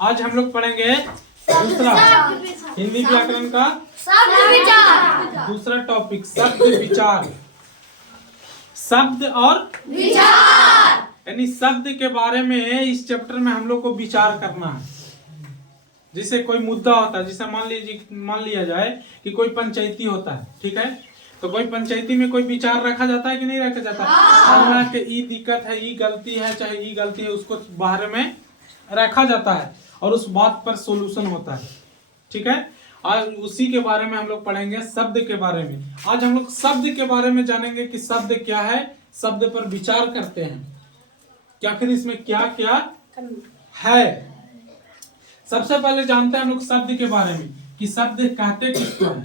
आज हम लोग पढ़ेंगे दूसरा हिंदी व्याकरण का दूसरा टॉपिक शब्द विचार। शब्द और विचार यानी शब्द के बारे में इस चैप्टर में हम लोग को विचार करना है। जैसे कोई मुद्दा होता है, जैसे मान लिया जाए कि कोई पंचायती होता है, ठीक है, तो कोई पंचायती में कोई विचार रखा जाता है कि नहीं रखा जाता है कि ई दिक्कत है, ई गलती है, चाहे ई गलती है, उसको बाहर में रखा जाता है और उस बात पर सॉल्यूशन होता है, ठीक है। आज उसी के बारे में हम लोग पढ़ेंगे, शब्द के बारे में। आज हम लोग शब्द के बारे में जानेंगे कि शब्द क्या है, शब्द पर विचार करते हैं कि आखिर इसमें क्या क्या है। सबसे पहले जानते हैं हम लोग शब्द के बारे में कि शब्द कहते किसको हैं।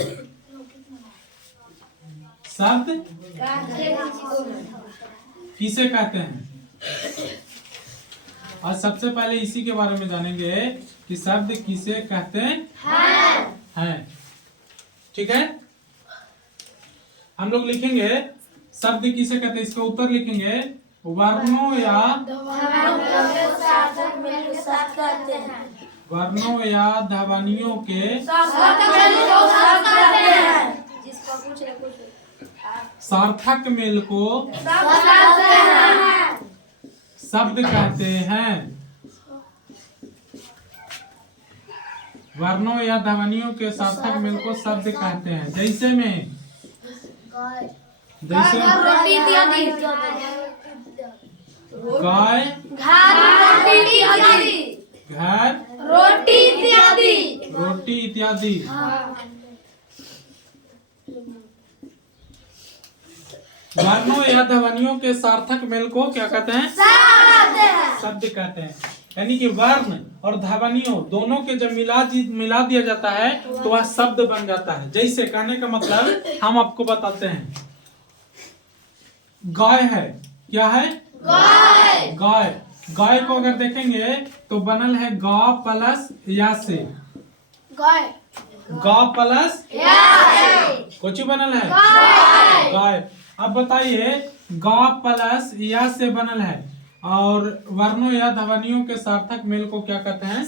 शब्द किसे कहते हैं। आज सबसे पहले इसी के बारे में जानेंगे कि शब्द किसे कहते हैं, ठीक है। हम लोग लिखेंगे शब्द किसे कहते हैं, इसका उत्तर लिखेंगे वर्णों या ध्वनियों के सार्थक मेल को शब्द कहते हैं। वर्णों या ध्वनियों के सार्थक मेल को शब्द कहते हैं। जैसे में गाय, घर, रोटी इत्यादि। वर्णों या ध्वनियों के सार्थक मेल को क्या कहते हैं, शब्द कहते हैं। यानी कि वर्ण और ध्वनियों दोनों के जब मिला दिया जाता है तो वह शब्द बन जाता है। जैसे कहने का मतलब हम आपको बताते हैं, गाय है, क्या है, गाय। गाय को अगर देखेंगे तो बनल है गा प्लस या से, गा प्लस कुछ बनल है गाय। अब बताइए गा प्लस या से बनल है और वर्णों या ध्वनियों के सार्थक मेल को क्या कहते हैं,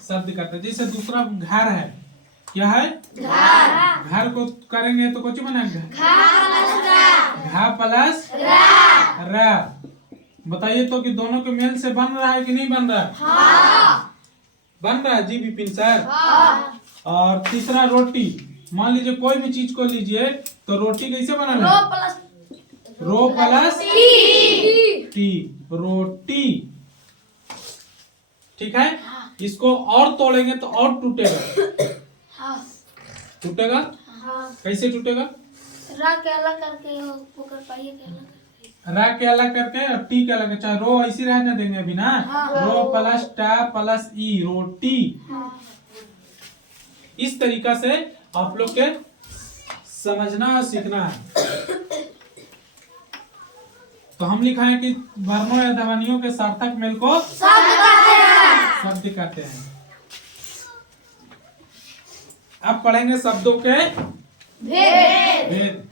शब्द कहते हैं। जैसे दूसरा घर है, क्या है, घर को करेंगे तो कुछ बनेगा घा प्लस र। बताइए तो कि दोनों के मेल से बन रहा है कि नहीं बन रहा है, बन रहा है जी विपिन सर। और तीसरा रोटी, मान लीजिए कोई भी चीज को लीजिए तो रोटी कैसे बना है, रो प्लस टी, रोटी, ठीक है। इसको और तोड़ेंगे तो और टूटेगा, टूटेगा कैसे टूटेगा, रा के अलग करके ओकर पाइए के अलग, रा के अलग करके और टी के अलग, चाहे रो ऐसी रहने देंगे अभी ना, रो प्लस टा प्लस ई, रोटी। इस तरीका से आप लोग के समझना और सीखना है। तो हम लिखा है कि वर्णों या ध्वनियों के सार्थक मेल को शब्द कहते हैं। अब पढ़ेंगे शब्दों के भेद।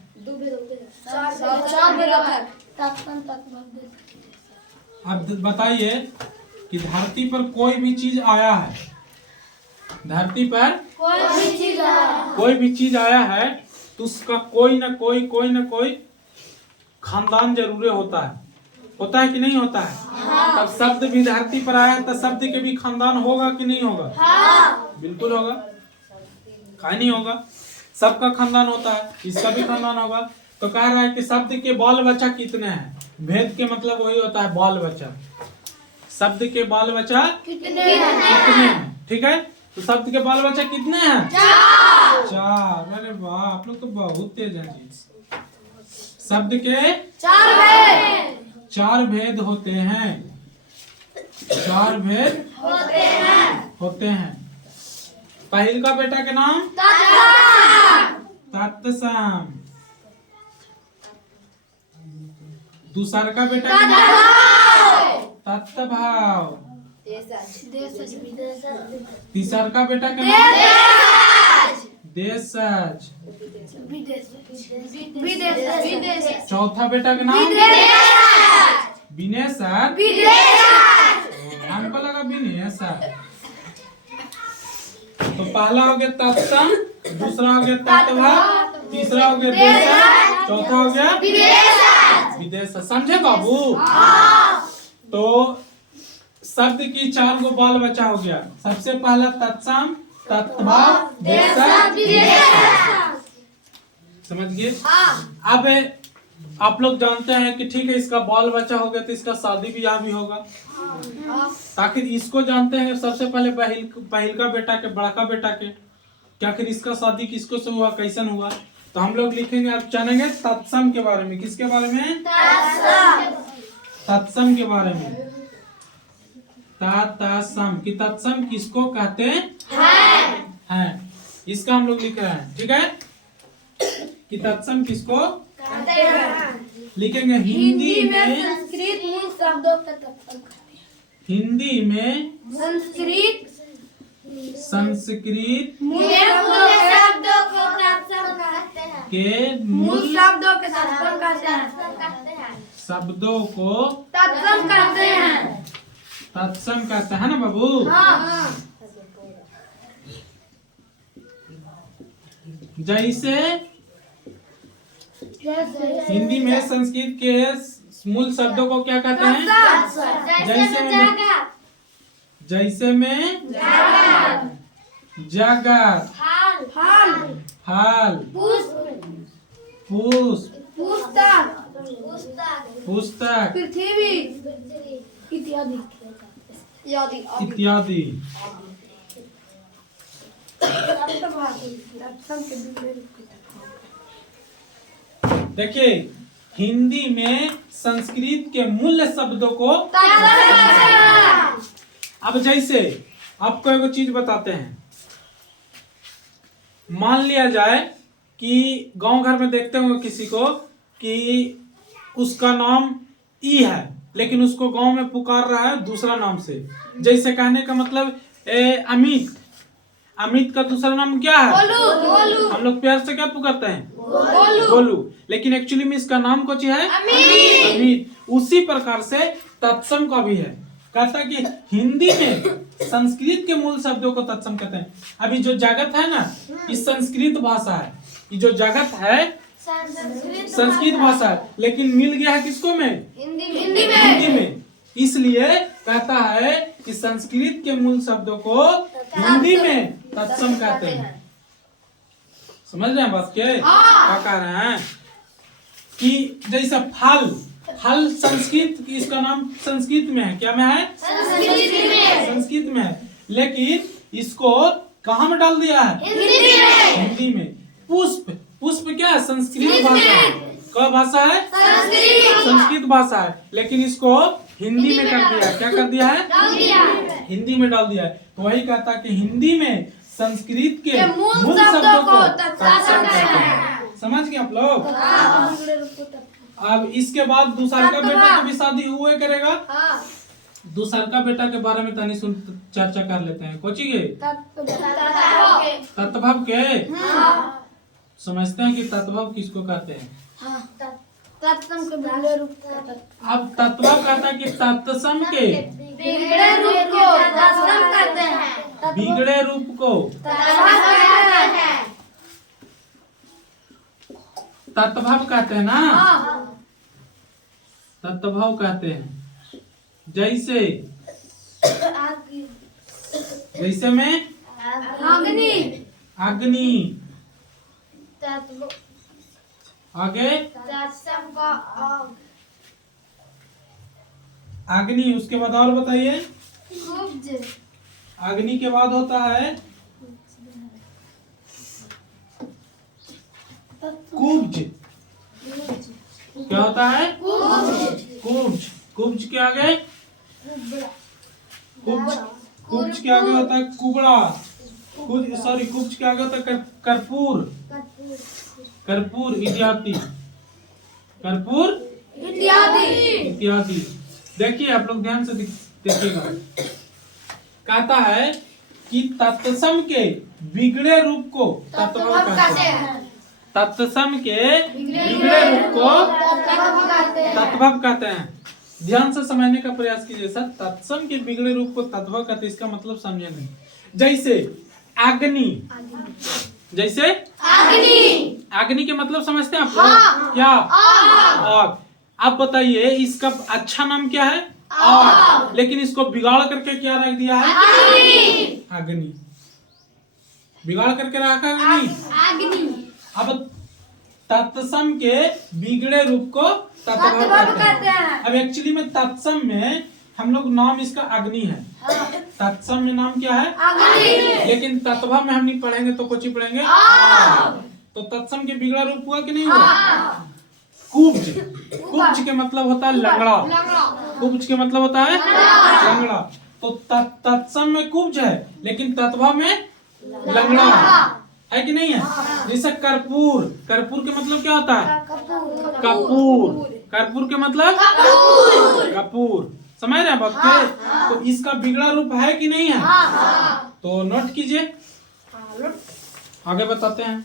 अब बताइए कि धरती पर कोई भी चीज आया है, धरती पर कोई भी चीज आया है तो उसका कोई ना कोई खानदान जरूर होता है कि नहीं होता है। तब शब्द भी धरती पर आया तो शब्द के भी खानदान होगा कि नहीं होगा, बिल्कुल होगा, काहे नहीं होगा, सबका खानदान होता है, इसका भी खानदान होगा। तो कह रहा है कि शब्द के बाल बच्चा कितने हैं, भेद के मतलब वही होता है बाल बच्चा, शब्द के बाल बच्चा कितने हैं, ठीक है। तो शब्द के बाल बच्चा कितने हैं, चार। अरे वाह, आप लोग तो बहुत तेज हैं जी। शब्द के चार भेद होते हैं, चार भेद होते हैं। पहल का बेटा के नाम तत्सम, दूसर का बेटा के नाम तत्भाव, तीसर का बेटा के नाम देशज, चौथा बेटा का नाम विनेश, हमको लगा विनेश। है। तो पहला हो गया तत्सम, दूसरा हो गया तत्भव, तीसरा हो गया देशज, चौथा हो गया विदेशज। समझे बाबू? तो शब्द की 4 गो बाल बचा हो गया। सबसे पहला तत्सम, तत्भव, देशज, विदेशज। समझ गए? अब आप लोग जानते हैं कि ठीक है, इसका बाल बच्चा हो गया तो इसका शादी ब्याह भी होगा। ताकि इसको जानते हैं सबसे पहले पहिल का बेटा के, बड़का बेटा के, क्या आखिर इसका शादी किसको से हुआ, कैसन हुआ। तो हम लोग लिखेंगे, अब जानेंगे तत्सम के बारे में। किसके बारे में? तत्सम के बारे में। तत्सम कि तत्सम किसको कहते हैं, इसका हम लोग लिख रहे हैं। ठीक है, कि तत्सम किसको कहते हैं। लिखेंगे हिंदी में संस्कृत मूल शब्दों का तत्सम कहते हैं। हिंदी में संस्कृत मूल शब्दों को तत्सम कहते हैं। के मूल शब्दों के तत्सम कहते हैं। शब्दों को तत्सम कहते हैं। तत्सम कहते हैं ना बाबू? जैसे हिंदी में संस्कृत के मूल शब्दों को क्या कहते हैं? जैसे में जगत, फल, पुस्तक, पृथ्वी इत्यादि। देखिए, हिंदी में संस्कृत के मूल शब्दों को अब जैसे आपको एक चीज बताते हैं। मान लिया जाए कि गांव घर में देखते होंगे किसी को कि उसका नाम ई है, लेकिन उसको गांव में पुकार रहा है दूसरा नाम से। जैसे कहने का मतलब अमित, अमित का दूसरा नाम क्या है? गोलू। हम लोग प्यार से क्या पुकारते हैं? गोलू। लेकिन एक्चुअली में इसका नाम कुछ है अमित। उसी प्रकार से तत्सम का भी है। कहता है कि हिंदी में संस्कृत के मूल शब्दों को तत्सम कहते हैं। अभी जो जगत है ना, ये संस्कृत भाषा है। ये जो जगत है संस्कृत भाषा है, लेकिन मिल गया है किसको में? हिंदी में। इसलिए कहता है कि संस्कृत के मूल शब्दों को हिंदी में तत्सम कहते हैं। समझ रहे हैं बात के? क्या कह रहे हैं कि जैसे फल, फल संस्कृत, इसका नाम संस्कृत में है। क्या में है? संस्कृत में है, लेकिन इसको कहाँ में डाल दिया है? हिंदी में। पुष्प, पुष्प क्या है? संस्कृत भाषा है। क्या भाषा है? संस्कृत भाषा है, लेकिन इसको हिंदी में कर दिया है। क्या कर दिया है? हिंदी में डाल दिया है। तो वही कहता है कि हिंदी में संस्कृत के मूल शब्दों को तत्सम कहते हैं। समझ गए आप लोग? अब इसके बाद दूसरा का बेटा की भी शादी हुए करेगा। दूसरा का बेटा के बारे में तनी सुन चर्चा कर लेते हैं। कोची के तत्भव के समझते हैं कि तत्भव किसको कहते हैं? तत्सम के बिगड़े रूप को अब तत्भव कहता है कि तत्सम के बिगड़े रूप को तत्सम कहते हैं। बिगड़े रूप को तत्भव कहते हैं ना? तत्भव कहते हैं। जैसे जैसे में अग्नि, अग्नि, आगे तत्सम का अग्नि। उसके बाद और बताइए। कुब्ज, अग्नि के बाद होता है कुब्ज। क्या होता है? कुब्ज। कुब्ज के आगे कुब्ज, कुब्ज के आगे होता है कुबड़ा। सॉरी, कुब्ज के आगे होता है कर्पूर, कर्पूर इत्यादि, कर्पूर इत्यादि। देखिए आप लोग ध्यान से देखिएगा। कहता है कि तत्सम के बिगड़े रूप को तत्भव कहते हैं। तत्सम के बिगड़े रूप को तत्भव कहते हैं। ध्यान से समझने का प्रयास कीजिए सर। तत्सम के बिगड़े रूप को तत्व कहते, इसका मतलब समझे नहीं। जैसे अग्नि, जैसे अग्नि के मतलब समझते हैं आप लोग? क्या? आग। अब बताइए इसका अच्छा नाम क्या है? आग। लेकिन इसको बिगाड़ करके क्या रख दिया है? अग्नि। बिगाड़ करके रखा अग्नि। अब तत्सम के बिगड़े रूप को तत्व कहते हैं। अब एक्चुअली में तत्सम में हम लोग नाम इसका अग्नि है। तत्सम में नाम क्या है? अग्नि। लेकिन तत्व में हम नहीं पढ़ेंगे तो कुछ ही पढ़ेंगे आग। तो तत्सम के बिगड़ा रूप हुआ कि नहीं हुआ? कुब्ज। कुब्ज के मतलब होता है लंगड़ा। कुब्ज के मतलब होता है लंगड़ा। तो तत्सम में कुब्ज है लेकिन तत्व में लंगड़ा है कि नहीं है? जैसे कर्पूर। कर्पूर के मतलब क्या होता है? कपूर। कर्पूर के मतलब कपूर। समझ रहे हैं बात के? तो इसका बिगड़ा रूप है कि नहीं है? तो नोट कीजिए, आगे बताते हैं।